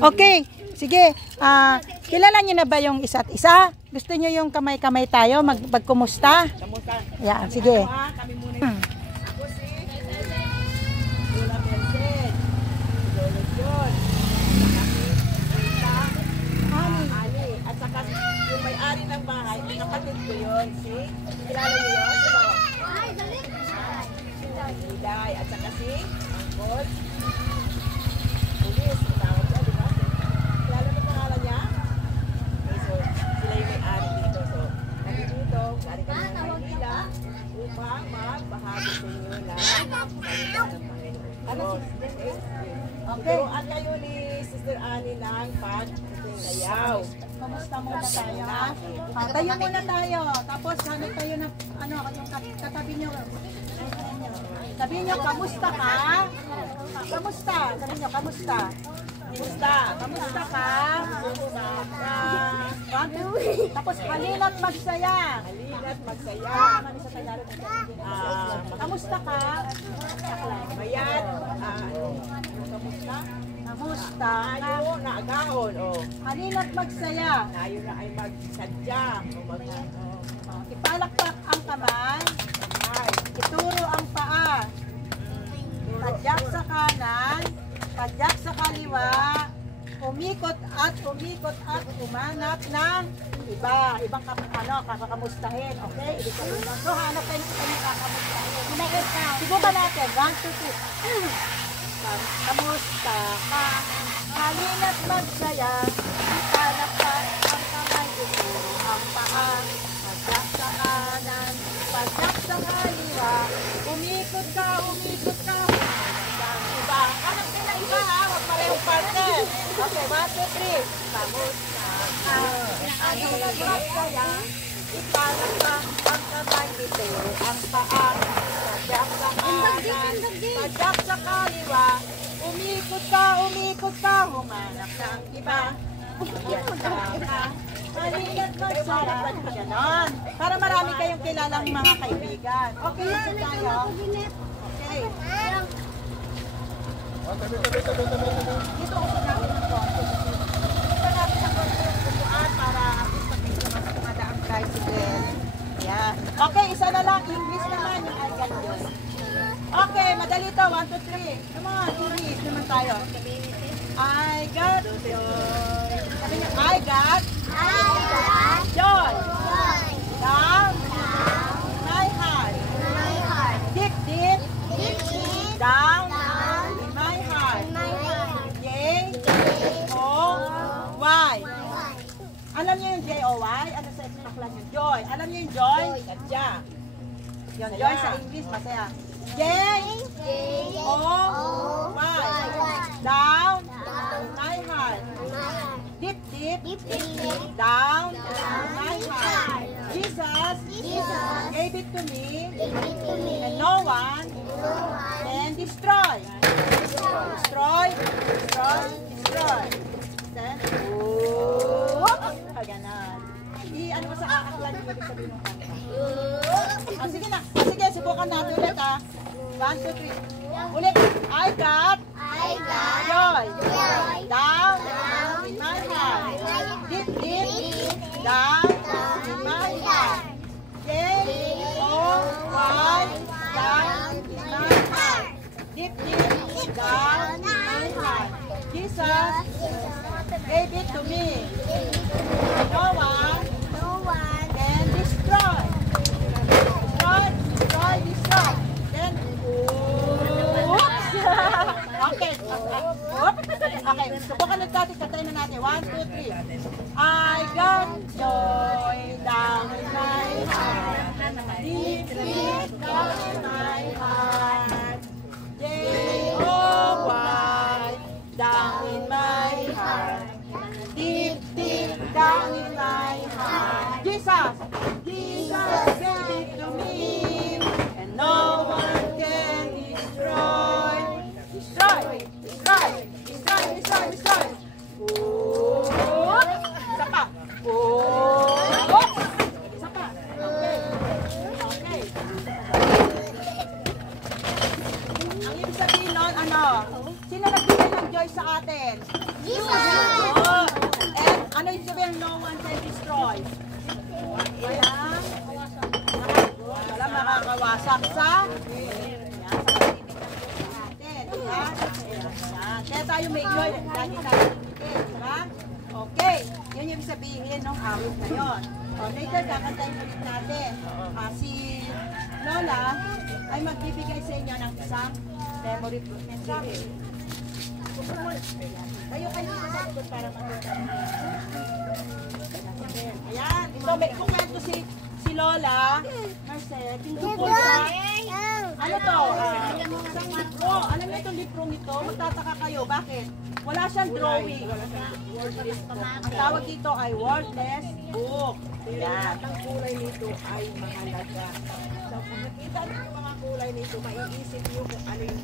Okay, sige. Kilala niyo na ba yung isa't isa? Gusto niyo yung kamay-kamay tayo magkumusta? Kamusta? Yan, sige. Kami muna. Ako si Lola Merced. Lola John. Ali. At saka yung may-ari ng bahay, kapatid ko yun. Si kilala niyo yun? Hiday. At saka si Angkol. Pulis. Tawag siya, di ba? Kilala mo pangalan niya? Okay, so sila yung may-ari dito. So, kami dito, galing kami ng Maynila upang magbahagi sa inyo ng salita ng Panginoon. Okay. Turuan kayo ni Sister Annie ng pag-sayaw. Kamusta muna tayo, ha? Tayo muna tayo. Tapos hanap tayo ng yung katabi niyo. Sabihin niyo, kamusta ka? Kamusta? Sabihin niyo, kamusta? Kamusta? Kamusta ka? Kamusta ka? Tapos halina't magsaya. Halina't magsaya. Kamusta ka? Bayat. Kamusta? Kamusta ka? Tayo na agahon. Halina't magsaya. Tayo na ay magsadya. Ipalakpak ang kamay. Ituro ang paa. Padyak sa kanan. Padyak sa kaliwa. Umikot at umanap ng ibang kakakamustahin. Okay? Ibig sabihin lang. So, hanap kayo ng kakamustahin. Subukan natin. 1, 2, 3. Kamusta ka? Halina't magsaya. Ipalakpak ang kamay. Ituro ang paa. Padyak sa kanan. Padyak sa kaliwa. Umikot ka. Iba. Hanap din na iba, ha? Huwag parehong partner. Okay, 1, 2, 3. Kamusta ka? Halina't magsaya. Ipalakpak ang kamay. Ituro ang paa. Padyak sa kanan. Padyak sa kaliwa. Umikot ka. Humanap ng iba. Halina't magsaya. Ganon. Para marami kayong kilalang mga kaibigan. Okay, ito tayo. Okay. Dito ako natin ng konti. Dito natin ang konti yung tutuan para at least pag-isa naman sa tumadaan tricycle. Ayan. Okay, isa na lang. English naman yung I got you. Okay, madali to. 1, 2, 3. Come on, English naman tayo. I got joy. Sabi niyo, I got joy. Down my heart. Deep down in my heart. J-O-Y. Alam niyo yung J-O-Y? Ano sa akla niyo? Joy. Alam niyo yung joy? Sadya. Yung joy sa English, masaya. J-O-Y. Down in my heart. Deep down in my heart. Jesus gave it to me, and no one can destroy. Then, oops! Ganon. I-ano mo sa kakaklan yung ibig sabihin ng kanta. Sige na. Sige, subukan natin ulit, ha. 1, 2, 3. Ulit. I got joy. Down in my heart. Deep down in my heart. J-O-Y. Down in my heart. Deep down in my heart. Jesus gave it to me. No one can destroy. Destroy. Then, oops! Okay. Okay, subukan natin. Katayin na natin. 1, 2, 3. I got joy down in my heart. Deep down in my heart. J-O-Y. Down in my heart. Deep down in my heart. Jesus gave it to me, and no one can destroy. Isa pa. Isa pa. Okay. natin, no one can destroy. Wala makakawasak sa natin, diba? Kaya tayo may iloy, lagi tayo tumigil, diba? Okay, yun yung sabihin ng awit na yun. O, later, kakantayin ulit natin. Si Lola ay magbibigay sa inyo ng isang memory mensahe. Kayo dito sa likod para matutunan. Ayan, ito may kukwento si Lola, Marcel, tungkol sa, ano to? Isang libro. Alam niyo itong librong ito? Magtataka kayo, bakit? Wala siyang drawing. Ang tawag dito ay wordless book. Lahat ng kulay nito ay mahalaga. So, kung nakita niyo yung mga kulay nito, maiisip niyo kung ano yung